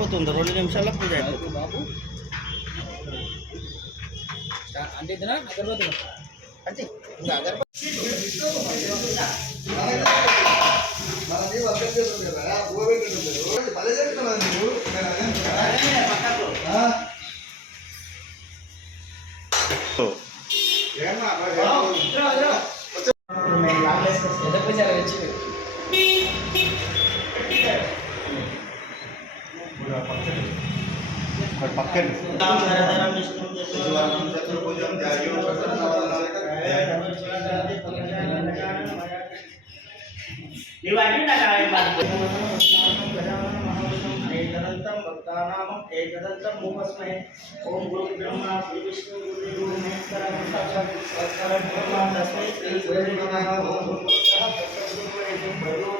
అయిపోతుంది, 2 నిమిషాల్లో పూజ అయిపోతుంది బాబు. అంటే అంటే ఇంకా एकदंतं मुखस्महे ओम गुरु ब्रह्मा गुरु विष्णु गुरु महेश्वर साक्षात् ब्रह्मा तस्मै श्री गुरवे नमः ओम गुरुभ्यः तत्सद्गुरुवरेण्यं भर्गो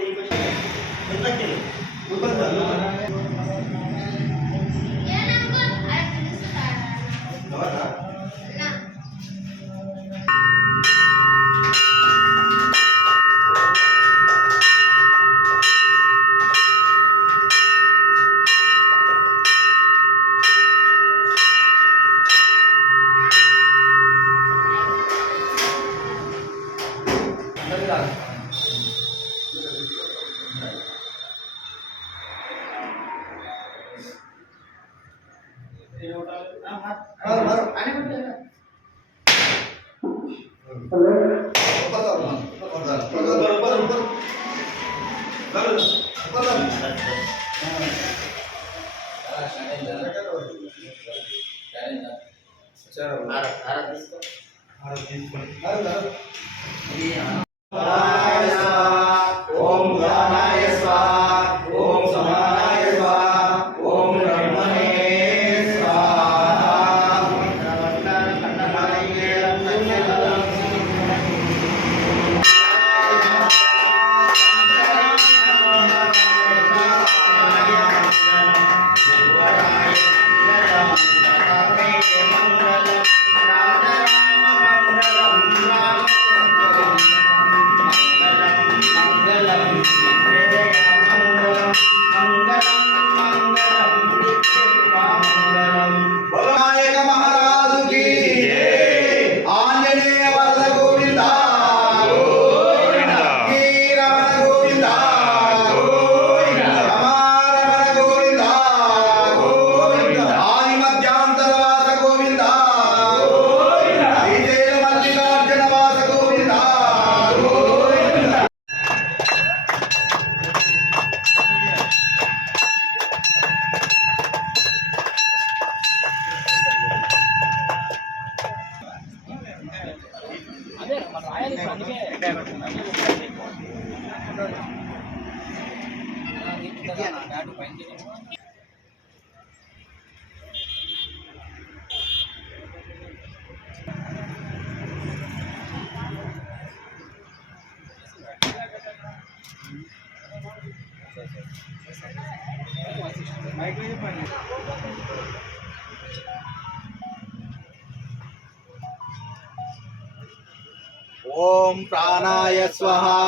ओम प्राणाय स्वाहा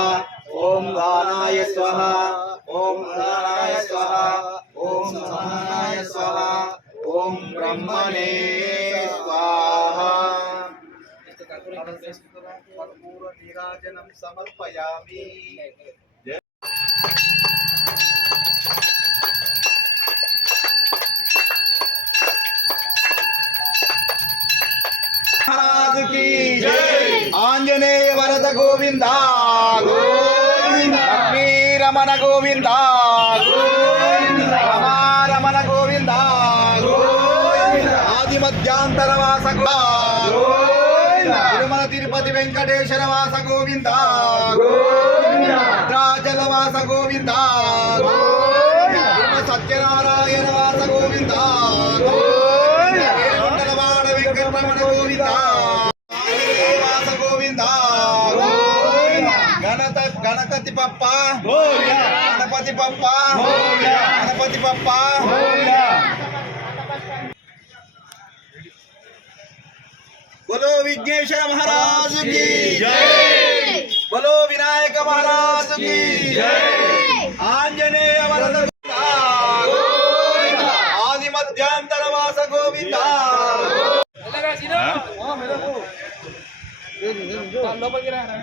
ओम गानाय स्वाहा ओम गानाय स्वाहा ओम समानाय स्वाहा ओम ब्रह्मणे स्वाहा कर्पूर नीराजनं समर्पयामि। महाराज की जय। आंजनेय वरद गोविंदा गोविंदा, लक्ष्मी रमण गोविंदा गोविंदा, रमण गोविंदा गोविंदा, आदि मध्यांतर वास गोविंदा, तिरुमల तिरुपति वेंकटेश्वर वास गोविंदा गोविंदा, भद्राचल वास गोविंदा गोविंदा, सत्यनारायण वास गोविंदा गोविंदा, ఏడుకొండలవాడ వెంకటరమణ గోవిందా గోవిందా గోవిందా, గణపతి పప్ప గణపతి పప్ప గణపతి పప్ప। बोलो विघ्नेश्वर महाराज की जय, बोलो विनायक महाराज की जय। आंजनेय वरद गोविंदा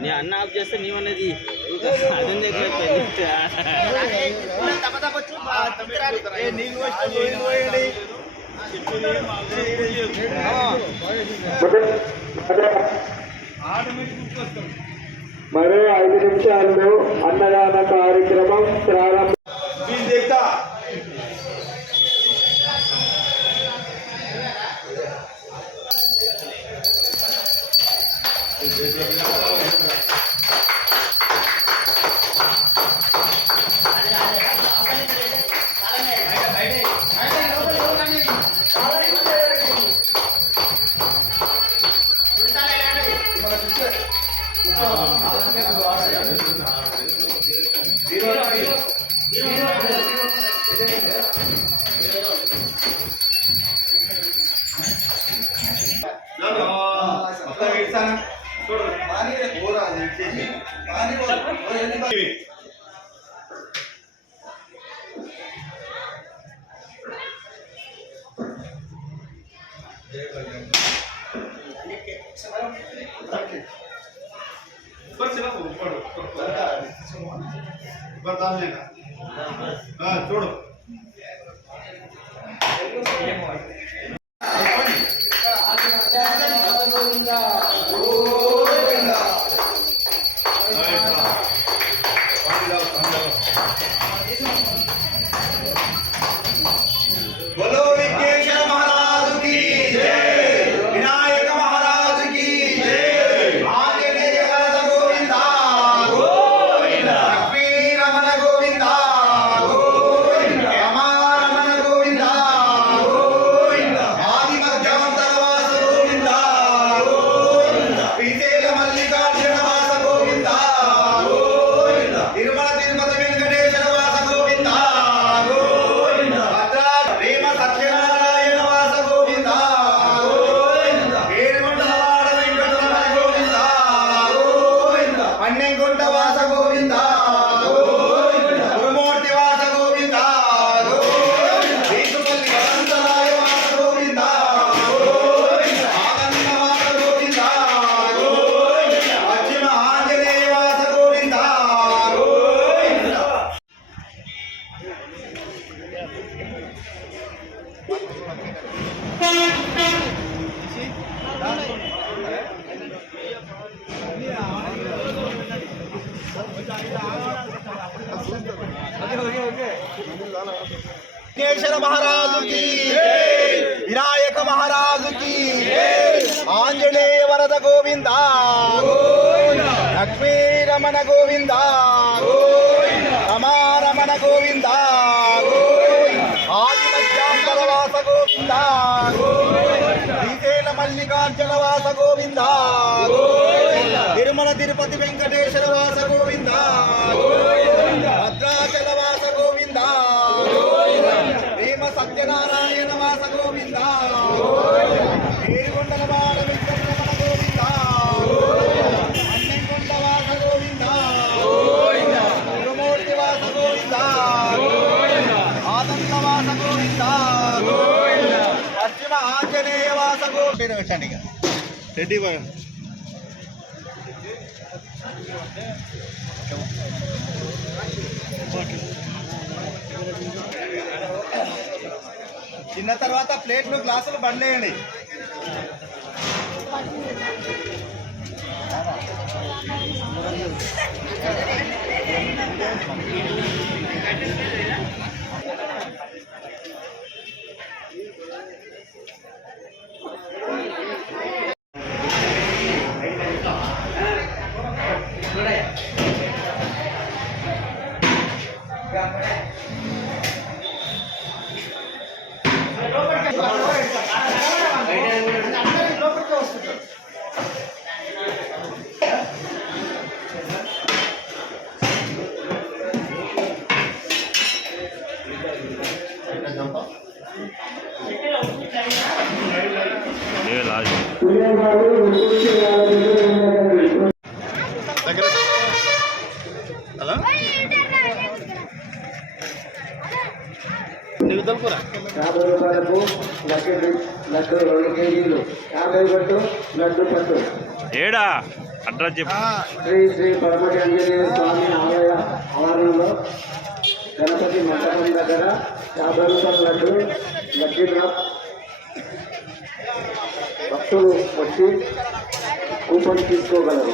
నీ అన్న ఆఫ్ చేస్తే నీవన్నది అదని దగ్గర మరో 5 నిమిషాల్లో అన్నదాన కార్యక్రమం ప్రారంభం. చూడు बोलो विघ्नेश्वर महाराज की जय, विनायक महाराज की जय, आंजनेय वरद गोविंदा गोविंदा, लक्ष्मी रमण गोविंदा गोविंदा, रमारमण गोविंदा गोविंदा, आदि मध्यांतर वास गोविंदा गोविंदा, श्रीशैल मल्लिकार्जुन वास गोविंदा गोविंदा, तिरुमల తిరుపతి వెంకటేశ్వర వాస గోవిందా గోవిందా, ప్రేమ సత్యనారాయణ వాస గోవిందా గోవిందా, ఏడుగుంటలవాడ వెంకటరమణ గోవిందా గోవిందా, పన్నెంగుంట వాస గోవిందా గోవిందా, గురుమూర్తి వాస గోవిందా గోవిందా, శ్రీసుపల్లి వసంతరాయ వాస గోవిందా గోవిందా, ఆనంద వాస గోవిందా గోవిందా, పశ్చిమ ఆంజనేయ వాస గోవిందా గోవిందా. विघ्नेश्वर महाराज की जय, विनायक महाराज की जय, आंजनेय वरद गोविंदा गोविंदा, लक्ष्मी रमण गोविंदा गोविंदा, रमारमण गोविंदा गोविंदा, आदि मध्यांतर वास गोविंदा गोविंदा, श्रीशैल मल्लिकार्जुन वास गोविंदा गोविंदा, तिरुमల తిరుపతి వెంకటేశ్వర వాస గోవిందా గోవిందా, భద్రాచల వాస గోవిందా గోవిందా, ప్రేమ సత్యనారాయణ వాస గోవిందా గోవిందా, ఏడుగుంటలవాడ వెంకటరమణ గోవిందా గోవిందా, పన్నెంగుంట వాస గోవిందా గోవిందా, గురుమూర్తి వాస గోవిందా గోవిందా, ఆనంద వాస గోవిందా గోవిందా, పశ్చిమ ఆంజనేయ వాస గోవిందా. పెట్టండి ఇక రెడ్డి బాయ్. తిన్న తర్వాత ప్లేట్లు గ్లాసులు బండ్లేయండి. 50 రూపాయలకు లడ్డు 2 కేజీలు 50 పట్టు లడ్డు పట్టు ఏడా అడ్రస్ చెప్పు. శ్రీ శ్రీ పరమటి ఆంజనేయ స్వామి ఆలయ ఆవరణలో గణపతి మండపం దగ్గర 50 రూపాయల లడ్డు లక్కీ డ్రాప్ భక్తులు వచ్చి కూపన్ తీసుకోగలరు.